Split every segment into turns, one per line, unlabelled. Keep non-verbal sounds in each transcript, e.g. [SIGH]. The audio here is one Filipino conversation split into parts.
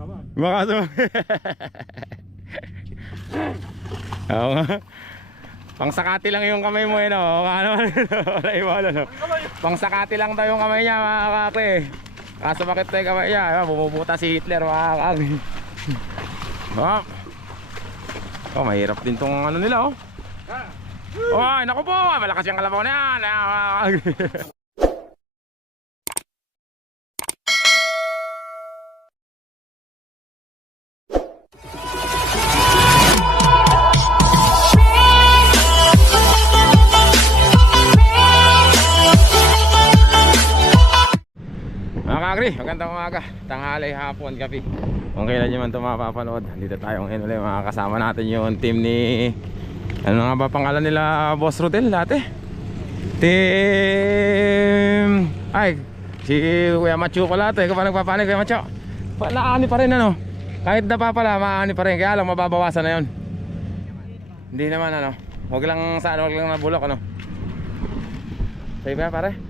kawan.
Baka sa... Oo nga. Pang sakati lang yung kamay mo eh, no? Ano, wala iwala, no? Pang sakati lang daw yung kamay niya, mga kakaki. Kaso bakit tayo kamay niya? Bumubuta si Hitler, mga kakaki. Oh. oh, mahirap din tong ano nila, oh. Oh, ay, naku po, malakas yung kalabaw na yan. Kakri, magandang umaga, tanghali, hapon, gabi. Kung kailan nyo man ito mapapanood Dito tayo ngayon ulit, mga kasama natin yung team ni Ano nga ba pangalan nila Boss Rodel dati? Team Ay, si Kuya Macho pala ito, ikaw pa nagpapanik Kuya Macho Naani pa rin ano? Kahit dapa pala, maani pa rin. Kaya lang mababawasan na yun. Hindi naman ano? Huwag lang sa ano, huwag lang nabulok ano? Sa'yo ba pare?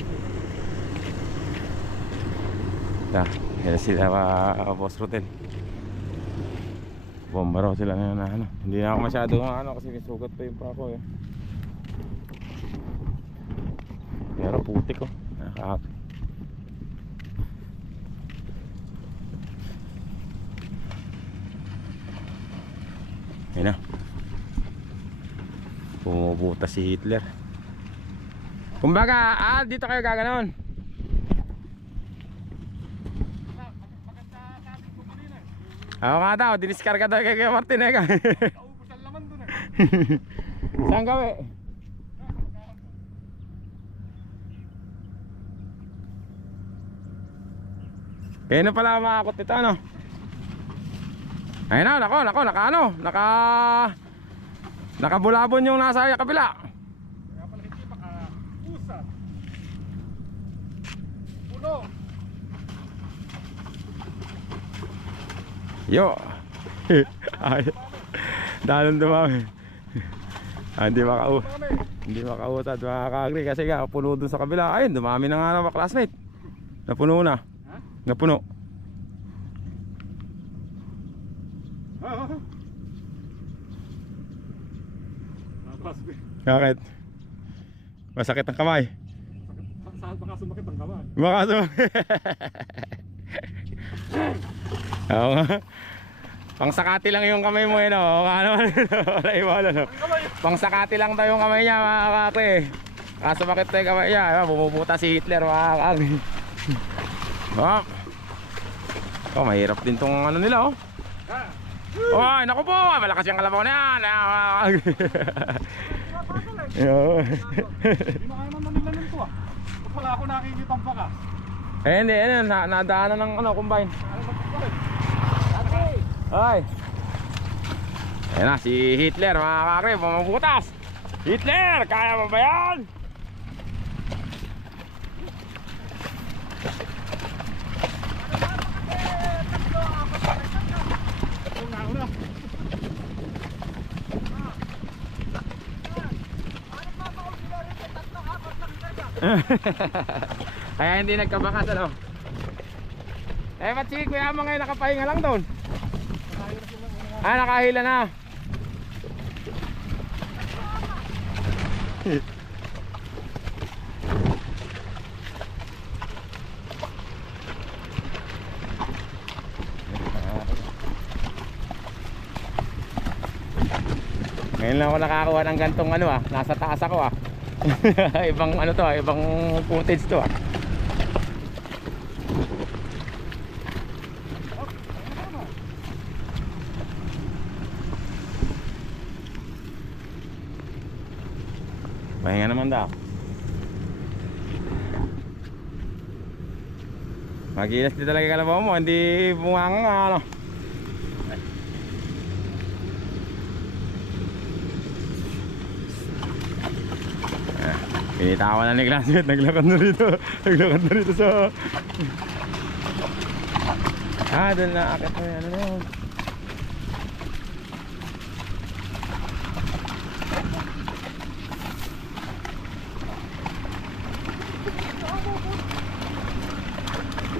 Da, yan sila uh, Boss Rotel. Bomba sila ngayon na ano. Hindi na ako masyado ano kasi may sugat pa yung pa ako eh. Pero putik ko. Nakaka Ayun na. Pumubuta si Hitler. Kumbaga, ah, dito kayo gaganon. Oo nga daw, diniskarga daw kay Martin eh.
Naubos ang laman [LAUGHS] dun eh.
Saan gawi? Kaya na pala makakot nito ano? Ayun na, nako, nako, naka ano, naka Nakabulabon yung nasa kabila.
Kaya pala hindi makausap. Puno.
Yo. Ay. Dalon dumami. Ah, hindi makau hindi makautad mga kakagri kasi nga puno dun sa kabila. Ayun, dumami na nga naman classmate. Napuno na.
Ha?
Napuno. Bakit? Masakit ang kamay.
Saan baka sumakit ang kawan?
Baka sa... [LAUGHS] Oo nga. Pang sakati lang yung kamay mo eh no. Ano, [LAUGHS] wala iwala no. Pang sakati lang daw yung kamay niya mga kakri. Kaso bakit tayo kamay niya? Bumubuta si Hitler mga kakri. Oh. Oh, mahirap din tong ano nila oh.
Ha?
Oh, ay, naku po, malakas yung kalabaw na yan. Ah,
eh. [LAUGHS] Hindi na kaya naman nila nito ah. Wala ako nakikita ang baka?
Eh, hindi, ano, na, nadaanan ng ano, combine.
Ano ba eh?
Ay. Ayan na, si Hitler, mga kakri, pamabutas. Hitler, kaya mo ba yan? [LAUGHS] Kaya hindi nagkabakas ano. Eh, ba't si Kuya Amang ngayon nakapahinga lang doon? Ah, nakahila na. Ngayon lang ako nakakuha ng gantong ano ah, nasa taas ako ah. [LAUGHS] ibang ano to ah, ibang footage to ah. Pahinga naman daw. Maginas din talaga kalabaw mo, hindi bunganga nga ano. Pinitawan na ni Classmate, naglakad na rito. [LAUGHS] Naglakad na rito sa... Ah, doon na akit na yan. Ano na yun? Kada titingin-tingin. Ah. Ayan yung isa.
Maunti, pinarga mo. Ano ito pala yung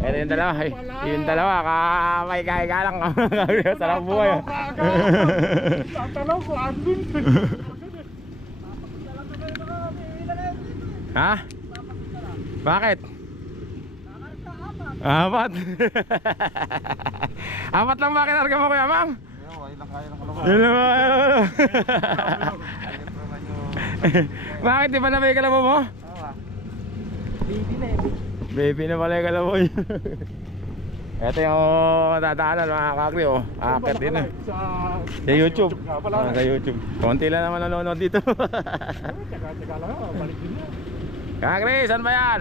Ito yung dalawa eh. Yung dalawa, kamay kahiga lang. [LAUGHS] Sarap buhay.
Tatalaw ko, andun.
Ha? Bakit? Apat. [LAUGHS] Apat lang bakit arga mo kuya mang? Yun lang ba? [LAUGHS] Bakit di ba na may kalabo mo?
Baby na eh.
Baby na pala yung kalabo niya. Ito yung dadaanan mga kakri oh. Akit din eh.
Sa...
Sa YouTube.
pala.
Ah, sa YouTube. Konti lang naman nanonood dito. [LAUGHS]
Teka-teka lang, ah, balik din yan.
Kakri, saan ba yan?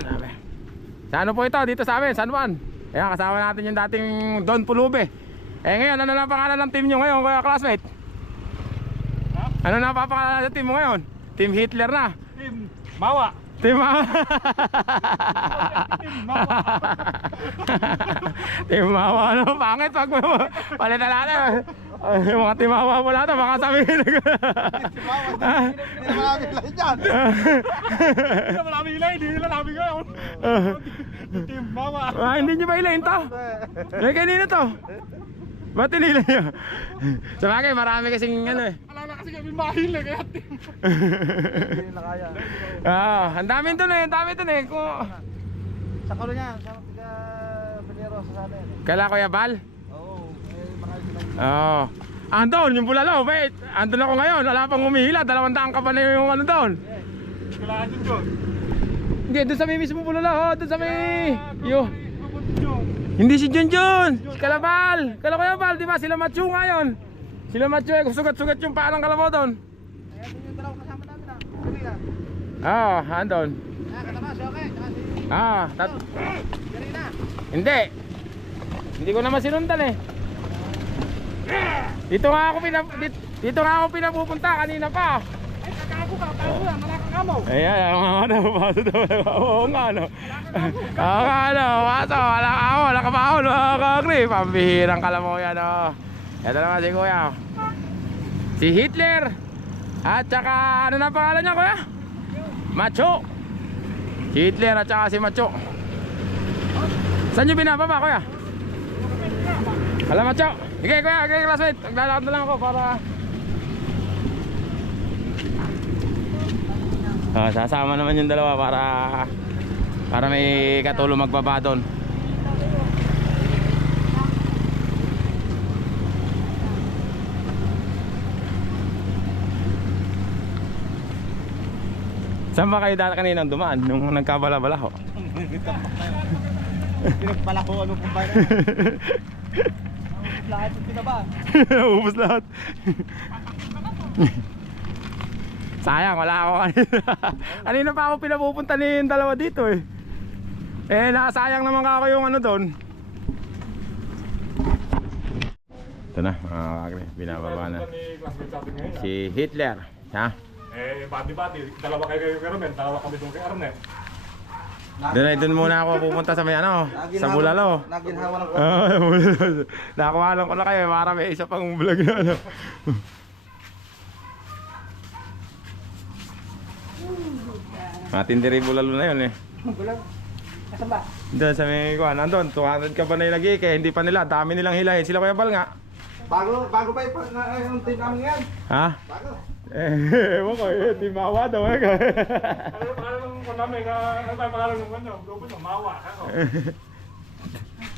Sa ano po ito? Dito sa amin, San Juan. Ayan, kasama natin yung dating Don Pulube. Eh ngayon, ano na ang pangalan ng team nyo ngayon, kuya classmate? Ano na papangalan ng team mo ngayon? Team Hitler na.
Team Mawa.
Team Mama.
Team Mawa.
team Mama, ano? Pangit pag. Palitan natin. Ay, yung mga team Mama mo lahat, baka sabihin.
Hindi na marami lang dyan.
Hindi na marami hila, hindi nila namin ngayon. Team Mawa.
ah, hindi nyo ba ilayin to? Eh, kanina to. Ba't inila nyo? [LAUGHS] Sa bagay, marami kasing ano eh.
Alala kasi kami mahila kaya team.
Hindi na [LAUGHS] kaya.
Ah, ang dami doon eh, ang dami doon eh. Kung...
Sa kulo niya, sa tiga Pinero sa sana yan. eh.
Kala Kuya Bal?
Oo, eh marami sila.
Oo. Andon, yung bulalo, wait. Andun ako ngayon, wala pang humihila. Dalawang daan ka pa na yung ano doon.
Kailangan yun yun.
Hindi, doon sa may mismo bulalo, oh, doon sa may... Yo. Hindi si Junjun, si Kalabal. Kala Kuya Bal, di ba? Sila Machu ngayon. Sila Machu eh, sugat-sugat yung paa ng kalabaw doon.
Ah.
Oh, andon.
Ah,
tat... Hindi. Hindi ko naman sinundan eh. Dito nga ako pinap dito nga ako pinapupunta kanina pa. Ayan, ang mga ano, paso daw. Oo nga, ano. Oo nga, ano, paso, wala ka ako, wala ka pa ako, mga kakri. Pambihirang kalamo yan, oh. Ito naman si Kuya. Si Hitler. At saka, ano na ang pangalan niya, Kuya? Macho. Si Hitler at saka si Macho. Saan niyo binababa, Kuya? Alam, Macho. Sige, Kuya, sige, classmate. Maglalakad na lang ako para... Ah, sasama naman yung dalawa para para may katulong magbaba doon. Saan ba kayo dati kaninang dumaan nung nagkabala-bala ho?
Pinagpala ko ano kung bayan. Lahat [LAUGHS] yung pinaba.
Ubus lahat. [LAUGHS] Sayang, wala ako kanina. [LAUGHS] kanina pa ako pinapupunta ni yung dalawa dito eh. Eh, nakasayang naman ako yung ano doon. Ito na, mga kakri, binababa na. Si Hitler, ha?
Eh, bati-bati. Dalawa kayo kayo kay Romel, dalawa kami doon kay Arne.
Doon ay doon muna ako pupunta sa may ano, sa Bulalo.
Naginhawa ng [LAUGHS]
Bulalo. Nakakuha lang ko na kayo para may isa pang vlog na ano. Matindi rin bulalo na yun eh.
Gulang. Asan ba?
Doon sa may kuha, nandun, 200 ka ba na ilagay kaya hindi pa nila, dami nilang hilahin. Sila kuya bal nga.
Bago, bago pa yung na, yung team namin ngayon.
Ha?
Bago.
Eh, [LAUGHS] ewan ko eh, di mawa daw eh.
Ano pangalan ng kung namin, ka- ano tayo pangalan ng ano, grupo nyo, Mawa. Ano?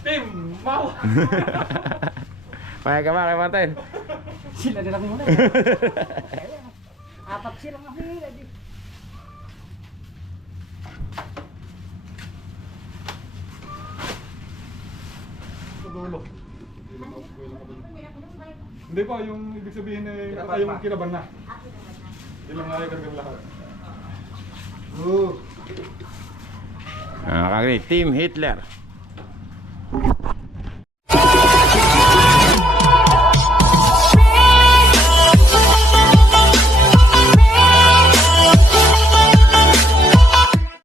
Team Mawa.
Paya [LAUGHS] ka ba kay Martin?
Sila din ako muna. [LAUGHS]
Apat silang hila.
Dulo. Hindi pa, yung ibig sabihin eh,
Kinaban
tayo
pa.
yung kinaban na. Ilang nga yung lahat. Oo.
Ah, kagri, Team Hitler.